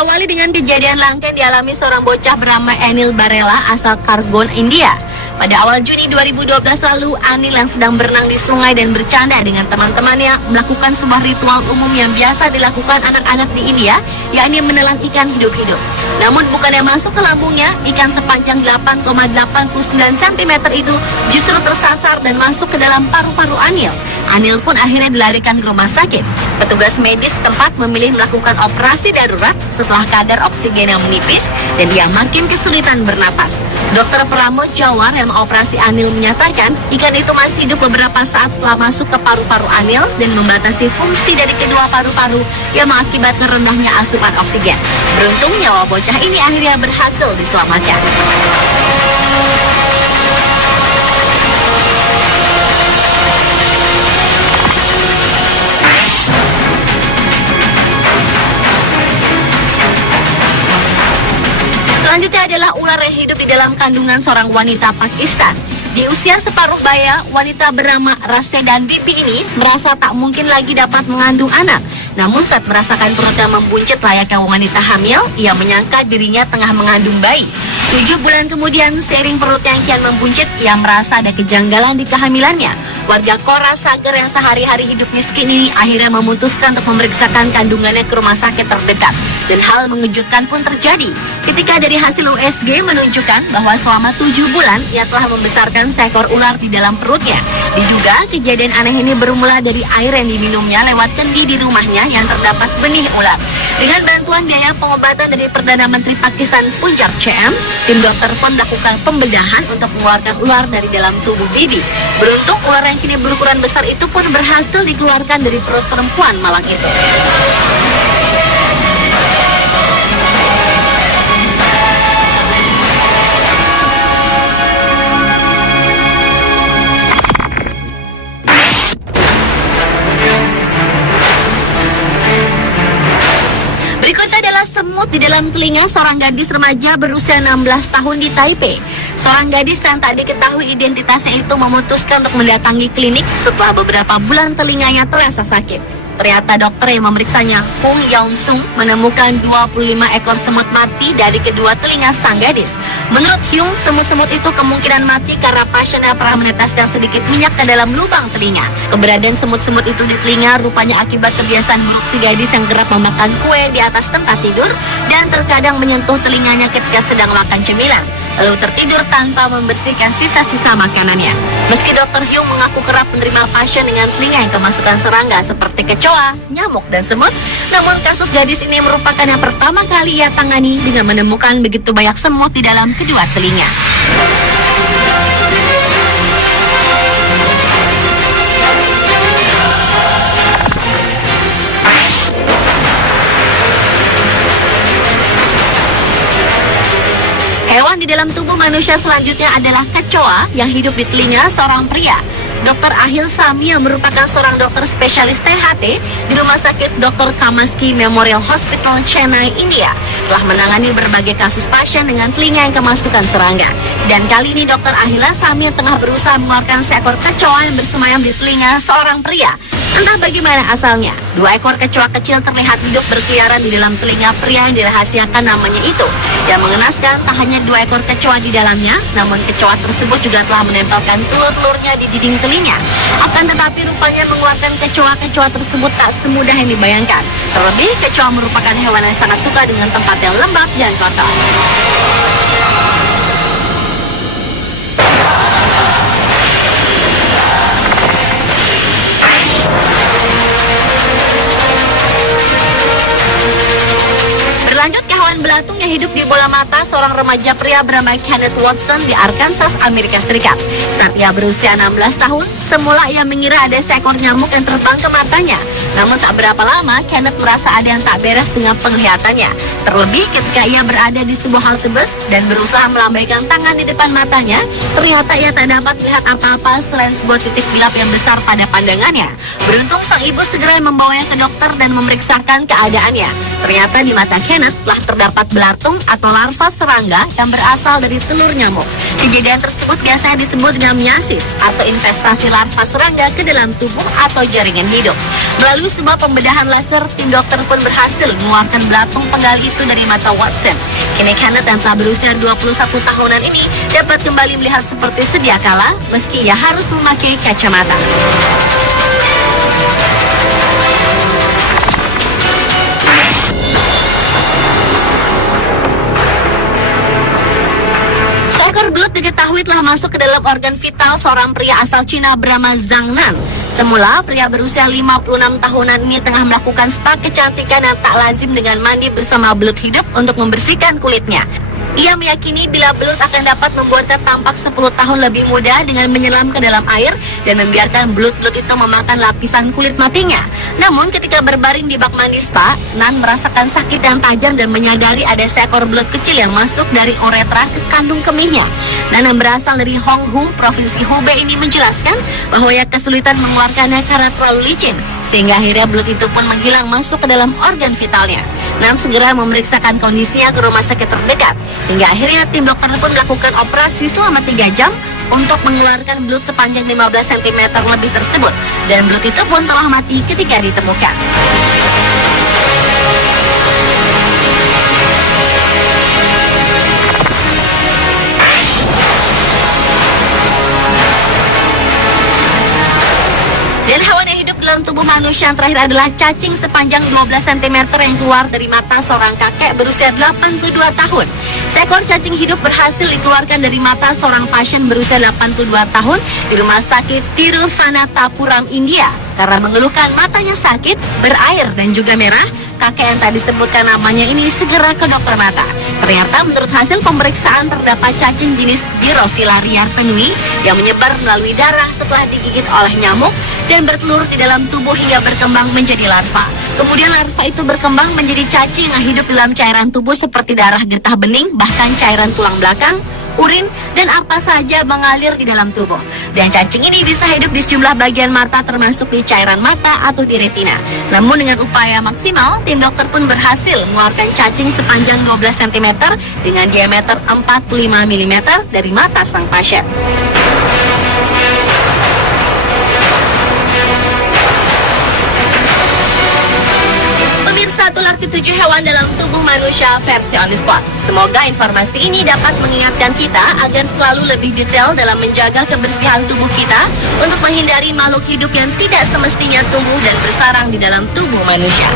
Diawali dengan kejadian langka yang dialami seorang bocah bernama Anil Barela asal Khargone, India. Pada awal Juni 2012 lalu, Anil yang sedang berenang di sungai dan bercanda dengan teman-temannya melakukan sebuah ritual umum yang biasa dilakukan anak-anak di India, yakni menelan ikan hidup-hidup. Namun bukannya masuk ke lambungnya, ikan sepanjang 8,89 cm itu justru tersasar dan masuk ke dalam paru-paru Anil. Anil pun akhirnya dilarikan ke rumah sakit. Petugas medis setempat memilih melakukan operasi darurat setelah kadar oksigen yang menipis dan ia makin kesulitan bernapas. Dokter Pramo Jawar yang mengoperasi Anil menyatakan ikan itu masih hidup beberapa saat setelah masuk ke paru-paru Anil dan membatasi fungsi dari kedua paru-paru yang mengakibatkan rendahnya asupan oksigen. Beruntung nyawa bocah ini akhirnya berhasil diselamatkan. Selanjutnya adalah ular yang hidup di dalam kandungan seorang wanita Pakistan. Di usia separuh baya, wanita bernama Rasedan Bibi ini merasa tak mungkin lagi dapat mengandung anak. Namun saat merasakan perutnya membuncit layaknya wanita hamil, ia menyangka dirinya tengah mengandung bayi. 7 bulan kemudian, seiring perutnya yang kian membuncit, ia merasa ada kejanggalan di kehamilannya. Warga Kora Sagar yang sehari-hari hidup miskin ini akhirnya memutuskan untuk memeriksakan kandungannya ke rumah sakit terdekat. Dan hal mengejutkan pun terjadi ketika dari hasil USG menunjukkan bahwa selama 7 bulan ia telah membesarkan seekor ular di dalam perutnya. Diduga kejadian aneh ini bermula dari air yang diminumnya lewat kendi di rumahnya yang terdapat benih ular. Dengan bantuan biaya pengobatan dari Perdana Menteri Pakistan Punjab CM, tim dokter pun melakukan pembedahan untuk mengeluarkan ular dari dalam tubuh Bibi. Beruntung ular yang kini berukuran besar itu pun berhasil dikeluarkan dari perut perempuan malang itu. Berikutnya adalah semut di dalam telinga seorang gadis remaja berusia 16 tahun di Taipei. Seorang gadis yang tak diketahui identitasnya itu memutuskan untuk mendatangi klinik setelah beberapa bulan telinganya terasa sakit. Ternyata dokter yang memeriksanya, Hung Yong Sung, menemukan 25 ekor semut mati dari kedua telinga sang gadis. Menurut Hyung, semut-semut itu kemungkinan mati karena pasiennya pernah meneteskan sedikit minyak ke dalam lubang telinga. Keberadaan semut-semut itu di telinga rupanya akibat kebiasaan buruk si gadis yang kerap memakan kue di atas tempat tidur dan terkadang menyentuh telinganya ketika sedang makan cemilan, lalu tertidur tanpa membersihkan sisa-sisa makanannya. Meski dokter Hyung mengaku kerap menerima pasien dengan telinga yang kemasukan serangga seperti kecoa, nyamuk, dan semut, namun kasus gadis ini merupakan yang pertama kali ia tangani dengan menemukan begitu banyak semut di dalam kedua telinga. Hewan di dalam tubuh manusia selanjutnya adalah kecoa yang hidup di telinga seorang pria. Dr. Ahil Sami yang merupakan seorang dokter spesialis THT di Rumah Sakit Dr. Kamaski Memorial Hospital, Chennai, India, telah menangani berbagai kasus pasien dengan telinga yang kemasukan serangga. Dan kali ini Dr. Ahil Sami yang tengah berusaha mengeluarkan seekor kecoa yang bersemayam di telinga seorang pria. Entah bagaimana asalnya, 2 ekor kecoa kecil terlihat hidup berkeliaran di dalam telinga pria yang dirahasiakan namanya itu. Yang mengenaskan, tak hanya 2 ekor kecoa di dalamnya, namun kecoa tersebut juga telah menempelkan telur-telurnya di dinding telinga. Akan tetapi rupanya mengeluarkan kecoa-kecoa tersebut tak semudah yang dibayangkan. Terlebih, kecoa merupakan hewan yang sangat suka dengan tempat yang lembab dan kotor. Berlanjut ke hewan belatung yang hidup di bola mata seorang remaja pria bernama Kenneth Watson di Arkansas, Amerika Serikat. Saat ia berusia 16 tahun, semula ia mengira ada seekor nyamuk yang terbang ke matanya. Namun tak berapa lama, Kenneth merasa ada yang tak beres dengan penglihatannya. Terlebih ketika ia berada di sebuah halte bus dan berusaha melambaikan tangan di depan matanya, ternyata ia tak dapat melihat apa-apa selain sebuah titik gelap yang besar pada pandangannya. Beruntung sang ibu segera membawanya ke dokter dan memeriksakan keadaannya. Ternyata di mata Kenneth telah terdapat belatung atau larva serangga yang berasal dari telur nyamuk. Kejadian tersebut biasanya disebut dengan meiosis atau investasi larva serangga ke dalam tubuh atau jaringan hidup. Melalui sebuah pembedahan laser, tim dokter pun berhasil mengeluarkan belatung penggal itu dari mata Watson. Kini Kenneth yang telah berusia 21 tahunan ini dapat kembali melihat seperti sedia kala meski ia harus memakai kacamata. Seekor belut diketahui telah masuk ke dalam organ vital seorang pria asal Cina bernama Zhang Nan. Semula, pria berusia 56 tahunan ini tengah melakukan spa kecantikan yang tak lazim dengan mandi bersama belut hidup untuk membersihkan kulitnya. Ia meyakini bila belut akan dapat membuatnya tampak 10 tahun lebih muda dengan menyelam ke dalam air dan membiarkan belut-belut itu memakan lapisan kulit matinya. Namun ketika berbaring di bak mandi spa, Nan merasakan sakit yang tajam dan menyadari ada seekor belut kecil yang masuk dari uretra ke kandung kemihnya. Nan yang berasal dari Honghu, Provinsi Hubei ini menjelaskan bahwa ia kesulitan mengeluarkannya karena terlalu licin, sehingga akhirnya belut itu pun menghilang masuk ke dalam organ vitalnya. Nan segera memeriksakan kondisinya ke rumah sakit terdekat. Hingga akhirnya tim dokter pun melakukan operasi selama 3 jam untuk mengeluarkan belut sepanjang 15 cm lebih tersebut. Dan belut itu pun telah mati ketika ditemukan. Dan hewan yang hidup dalam tubuh manusia yang terakhir adalah cacing sepanjang 12 cm yang keluar dari mata seorang kakek berusia 82 tahun. Seekor cacing hidup berhasil dikeluarkan dari mata seorang pasien berusia 82 tahun di Rumah Sakit Tiruvananthapuram, India. Karena mengeluhkan matanya sakit, berair dan juga merah, kakek yang tak disebutkan namanya ini segera ke dokter mata. Ternyata menurut hasil pemeriksaan terdapat cacing jenis Birofilaria tenui yang menyebar melalui darah setelah digigit oleh nyamuk dan bertelur di dalam tubuh hingga berkembang menjadi larva. Kemudian larva itu berkembang menjadi cacing yang hidup dalam cairan tubuh seperti darah, getah bening, bahkan cairan tulang belakang, urin, dan apa saja mengalir di dalam tubuh. Dan cacing ini bisa hidup di sejumlah bagian mata termasuk di cairan mata atau di retina. Namun dengan upaya maksimal, tim dokter pun berhasil mengeluarkan cacing sepanjang 12 cm dengan diameter 45 mm dari mata sang pasien. Pemirsa, itulah 7 hewan dalam tubuh manusia versi On The Spot. Semoga informasi ini dapat mengingatkan kita agar selalu lebih detail dalam menjaga kebersihan tubuh kita untuk menghindari makhluk hidup yang tidak semestinya tumbuh dan bersarang di dalam tubuh manusia.